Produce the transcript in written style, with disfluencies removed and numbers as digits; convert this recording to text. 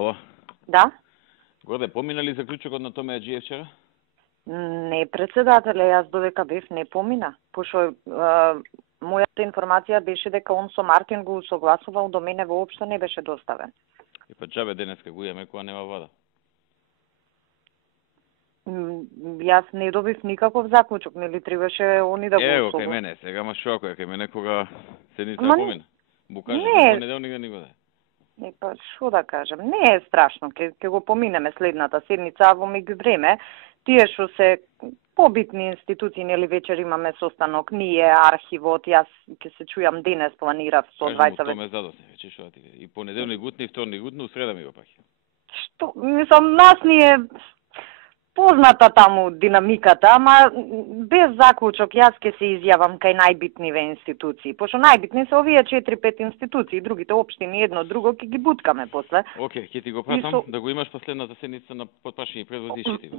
Ало, Да? Горде, помина ли заклучокот на Томе Аџиев вчера? Не, председателе, јас додека бев не помина, пошто мојата информација беше дека он со Мартин го согласувал, до мене воопшто не беше доставен. И па џабе денеска го имаме кога нема вода. Јас не добив никаков заклучок, нели требаше они да го Ево, согласат. кај мене, сега ма шо ако е кај мене кога седница Ма помина. Му кажа, не. понеделник да ни го даде. Не, па шо да кажам, не е страшно, ќе го поминеме следната седница, а во меѓувреме тие што се побитни институции, нели вечер имаме состанок, ние, архивот, јас ќе се чујам денес, планирав со Кажи му, 20 Томе задосне, вече шо да ти кажа. И понеделник гутни, и вторник гутни, у среда ми го паќа. Што, мислам, нас ни е позната таму динамиката, ама без заклучок јас ќе се изјавам кај најбитниве институции, пошто најбитни се овие 4-5 институции, другите општини едно друго ќе ги буткаме после. Океј, ќе ти го пратам да го имаш последната седница на потпашни превози и